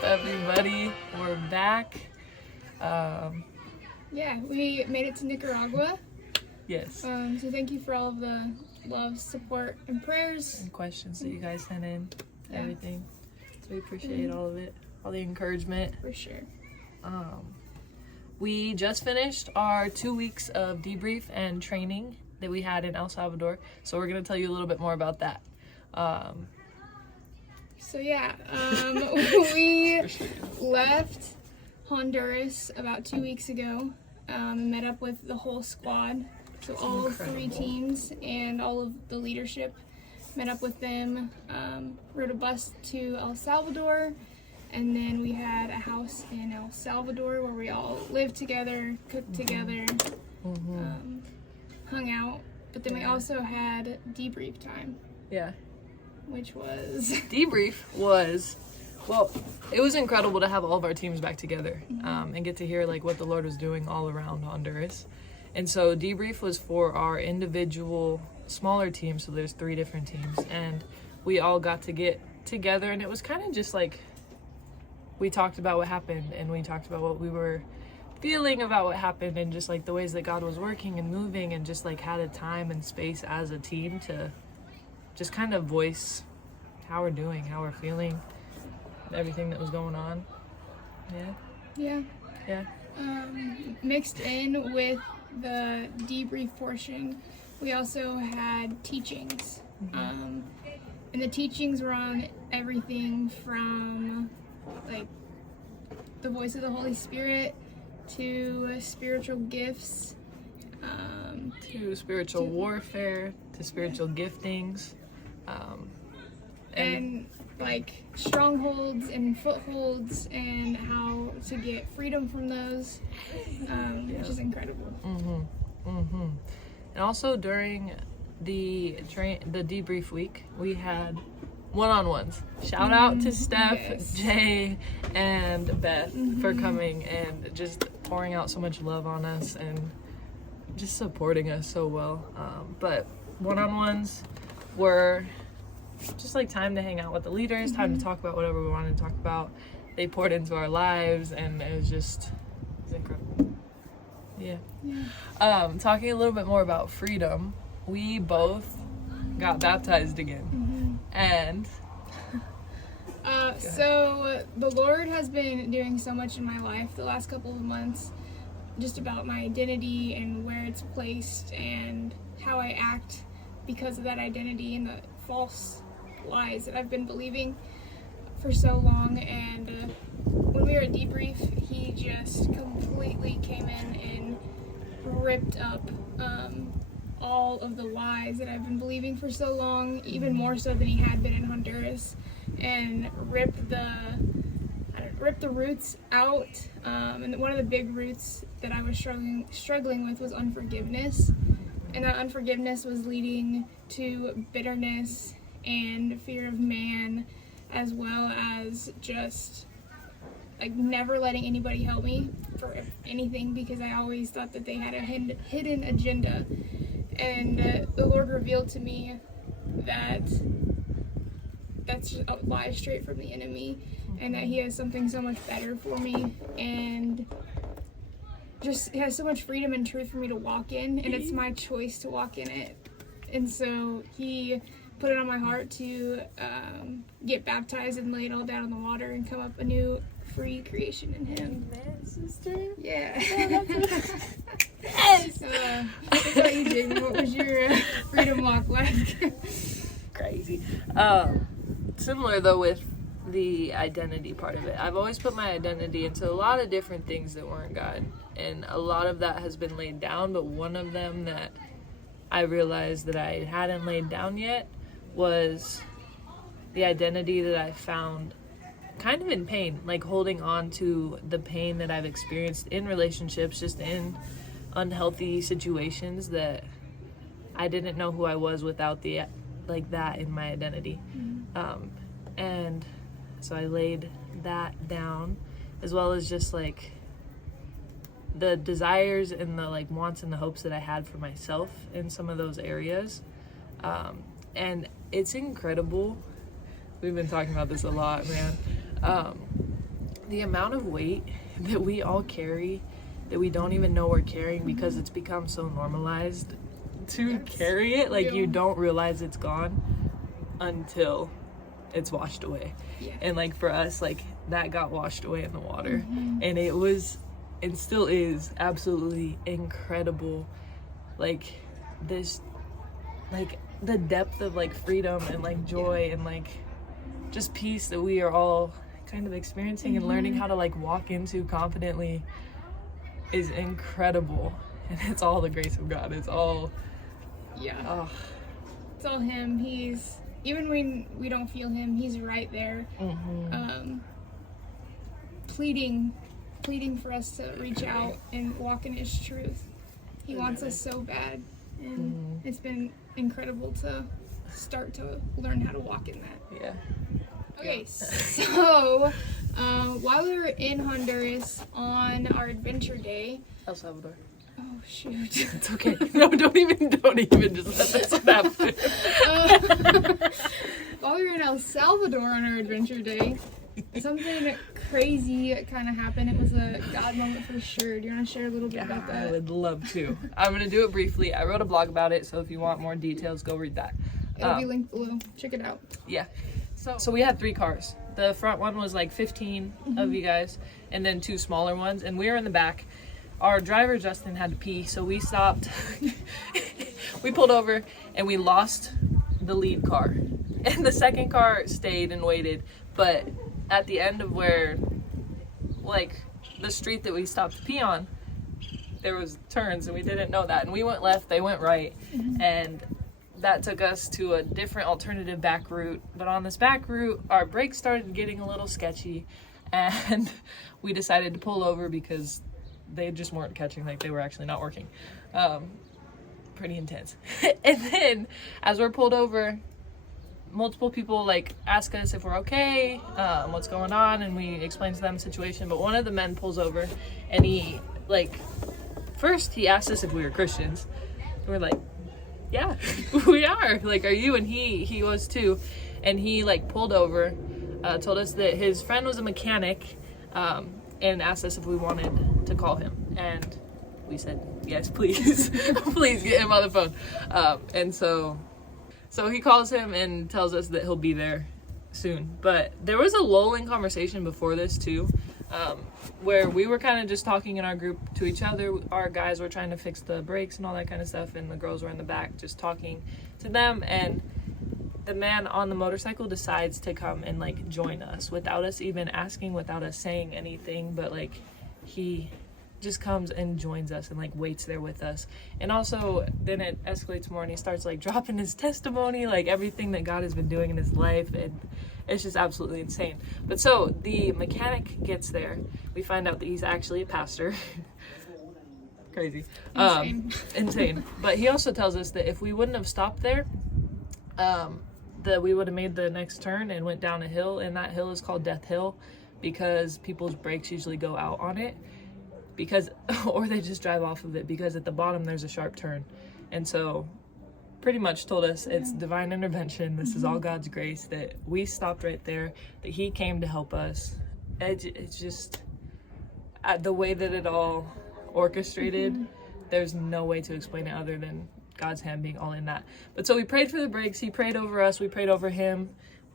up, everybody? We're back. Yeah, we made it to Nicaragua. Yes. So thank you for all of the love, support, and prayers. And questions that you guys sent in, Yeah. everything. So we appreciate all of it, all the encouragement. For sure. We just finished our 2 weeks of debrief and training that we had in El Salvador. So we're going to tell you a little bit more about that. We left Honduras about 2 weeks ago and met up with the whole squad. So all 3 teams and all of the leadership met up with them, rode a bus to El Salvador, and then we had a house in El Salvador where we all lived together, cooked together, hung out. But then we also had debrief time. Yeah. Which was... Debrief was, well, it was incredible to have all of our teams back together and get to hear like what the Lord was doing all around Honduras. And so debrief was for our individual smaller teams, so there's 3 different teams, and we all got to get together, and it was kind of just like we talked about what happened, and we talked about what we were feeling about what happened, and just like the ways that God was working and moving, and just like had a time and space as a team to just kind of voice how we're doing, how we're feeling, everything that was going on. Yeah. Mixed in with the debrief portion, we also had teachings. And the teachings were on everything from like the voice of the Holy Spirit to spiritual gifts, to spiritual warfare, to spiritual giftings, and like strongholds and footholds and how to get freedom from those, which is incredible. And also during the debrief week, we had one-on-ones. Shout out to Steph, Jay, and Beth for coming and just pouring out so much love on us and just supporting us so well. But one-on-ones were just like time to hang out with the leaders, time to talk about whatever we wanted to talk about. They poured into our lives, and it was incredible. Yeah. Talking a little bit more about freedom, we both got baptized again. And so the Lord has been doing so much in my life the last couple of months, just about my identity and where it's placed and how I act because of that identity and the false lies that I've been believing for so long. And when we were at debrief, he just completely came in and ripped up all of the lies that I've been believing for so long, even more so than he had been in Honduras, and ripped the roots out. And one of the big roots that I was struggling with was unforgiveness, and that unforgiveness was leading to bitterness and fear of man, as well as just like never letting anybody help me for anything because I always thought that they had a hidden agenda. And the Lord revealed to me that that's just a lie straight from the enemy, and that he has something so much better for me, and just has so much freedom and truth for me to walk in, and it's my choice to walk in it. And so he put it on my heart to get baptized and lay it all down in the water and come up a new free creation in him. Amen, sister. Yeah. Yes. What about you, Jamie? What was your freedom walk like? Crazy. Similar though with the identity part of it. I've always put my identity into a lot of different things that weren't God, and a lot of that has been laid down, but one of them that I realized that I hadn't laid down yet was the identity that I found kind of in pain, like holding on to the pain that I've experienced in relationships, just in unhealthy situations, that I didn't know who I was without the like that in my identity. And so I laid that down, as well as just like the desires and the like wants and the hopes that I had for myself in some of those areas. And it's incredible. We've been talking about this a lot, man. the amount of weight that we all carry that we don't even know we're carrying because it's become so normalized to carry it. Like, you don't realize it's gone until it's washed away. Yeah. And like for us, like that got washed away in the water. And it was, and still is, absolutely incredible. Like this, like the depth of like freedom and like joy and like just peace that we are all kind of experiencing and learning how to like walk into confidently is incredible. And it's all the grace of God. It's all it's all him. He's, even when we don't feel him, he's right there, pleading for us to reach out and walk in his truth. He wants us so bad, and it's been incredible to start to learn how to walk in that. Yeah. Okay, so while we were in Honduras on our adventure day, El Salvador. oh shoot, It's okay. No, don't even just let this one happen. While we were in El Salvador on our adventure day, something crazy kind of happened. It was a God moment for sure. Do you want to share a little bit about that? I would love to. I'm going to do it briefly. I wrote a blog about it, so if you want more details, go read that. It'll be linked below. Check it out. Yeah. So we had 3 cars. The front one was like 15 of you guys, and then 2 smaller ones, and we were in the back. Our driver, Justin, had to pee, so we stopped. We pulled over, and we lost the lead car. And the second car stayed and waited, but at the end of where, like, the street that we stopped to pee on, there was turns, and we didn't know that. And we went left, they went right, and that took us to a different alternative back route. But on this back route, our brakes started getting a little sketchy, and we decided to pull over because they just weren't catching, like they were actually not working. Pretty intense. And then as we're pulled over, multiple people like ask us if we're okay, what's going on, and we explain to them the situation. But one of the men pulls over, and he, like, first he asked us if we were Christians. We're like, yeah, we are. Like, are you? And he was too. And he like pulled over, told us that his friend was a mechanic, and asked us if we wanted to call him. And we said, yes, please. Please get him on the phone. And so he calls him and tells us that he'll be there soon. But there was a lulling conversation before this too, where we were kind of just talking in our group to each other. Our guys were trying to fix the brakes and all that kind of stuff, and the girls were in the back just talking to them. And the man on the motorcycle decides to come and like join us without us even asking, without us saying anything, but like he just comes and joins us and like waits there with us. And also then it escalates more, and he starts like dropping his testimony, like everything that God has been doing in his life, and it's just absolutely insane. But so the mechanic gets there, we find out that he's actually a pastor. Crazy. Insane. But he also tells us that if we wouldn't have stopped there, that we would have made the next turn and went down a hill, and that hill is called Death Hill because people's brakes usually go out on it, or they just drive off of it, because at the bottom there's a sharp turn. And so pretty much told us it's divine intervention. This is all God's grace that we stopped right there, that he came to help us. It's just the way that it all orchestrated, there's no way to explain it other than God's hand being all in that. But so we prayed for the brakes, he prayed over us, we prayed over him,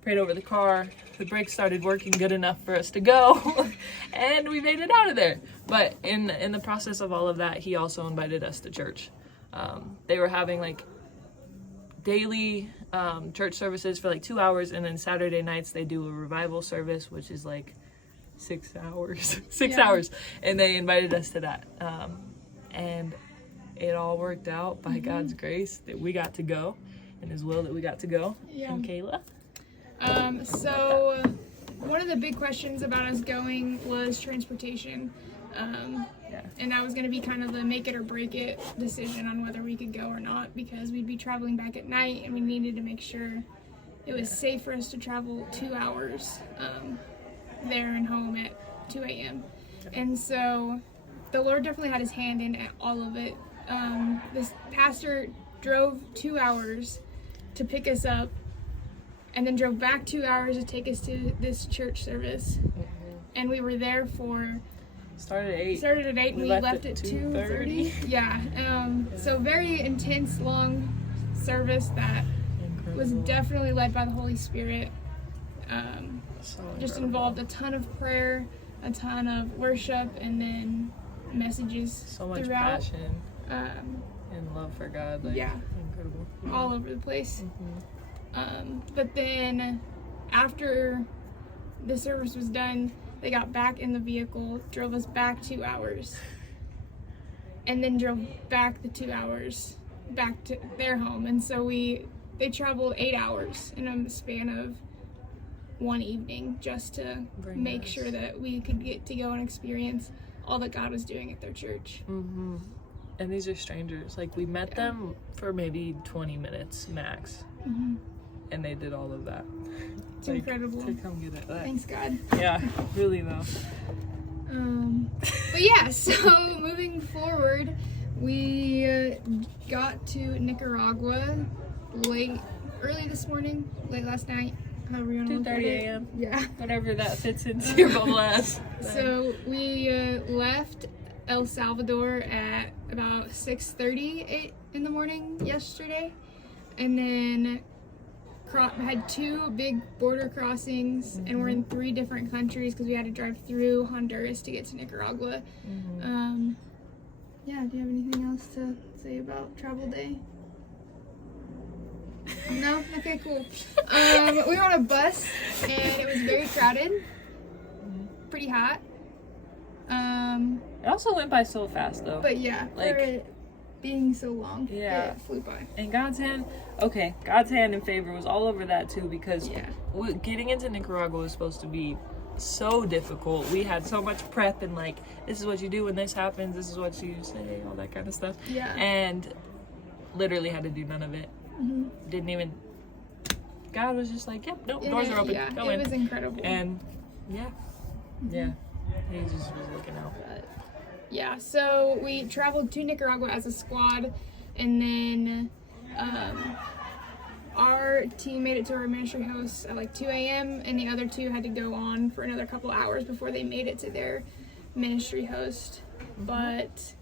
prayed over the car. The brakes started working good enough for us to go, and we made it out of there. But in the process of all of that, he also invited us to church. They were having like daily church services for like 2 hours, and then Saturday nights they do a revival service, which is like 6 hours. 6 hours. And they invited us to that. And it all worked out by God's grace that we got to go, and his will that we got to go. Yeah. And Kayla? So one of the big questions about us going was transportation. And that was going to be kind of the make it or break it decision on whether we could go or not, because we'd be traveling back at night, and we needed to make sure it was safe for us to travel 2 hours there and home at 2 a.m. And so the Lord definitely had his hand in all of it. This pastor drove 2 hours to pick us up, and then drove back 2 hours to take us to this church service. and we were there for Started at 8. Started at 8 and we left at 2:30. Yeah. So very intense, long service that was definitely led by the Holy Spirit. Just involved a ton of prayer, a ton of worship, and then messages So much throughout. passion and love for God. Like, Yeah. incredible. All over the place. Mm-hmm. But then after the service was done, they got back in the vehicle, drove us back 2 hours, and then drove back the 2 hours back to their home. And so they traveled 8 hours in a span of one evening just to make sure that we could get to go and experience all that God was doing at their church. Mm-hmm. And these are strangers. Like, we met them for maybe 20 minutes max. Mm-hmm. And they did all of that. It's incredible. To come get it. Thanks, God. Yeah, really though. But yeah, so moving forward, we got to Nicaragua early this morning, late last night, however you want to look at 2:30 it. a.m. Yeah. Whatever that fits into your bubble ass. So we left El Salvador at about 6:30 in the morning yesterday, and then had 2 big border crossings, and we're in 3 different countries because we had to drive through Honduras to get to Nicaragua. Yeah, do you have anything else to say about travel day? No? Okay, cool. We were on a bus, and it was very crowded, pretty hot. It also went by so fast though. But yeah, like, for it being so long, yeah, it flew by. And God's hand in favor was all over that too, because getting into Nicaragua was supposed to be so difficult. We had so much prep and like, this is what you do when this happens, this is what you say, all that kind of stuff. Yeah. And literally had to do none of it. Mm-hmm. Didn't even. God was just like, yep, nope, doors are open. Yeah, Go it in. was incredible. And yeah, he just was looking out. But, yeah, so we traveled to Nicaragua as a squad, and then our team made it to our ministry host at like 2 a.m. and the other 2 had to go on for another couple hours before they made it to their ministry host. But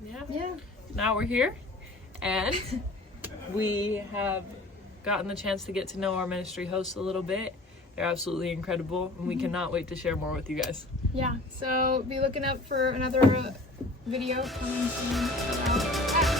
yeah, Now we're here, and we have gotten the chance to get to know our ministry hosts a little bit. They're absolutely incredible, and we cannot wait to share more with you guys. Yeah, so be looking up for another video coming soon about that.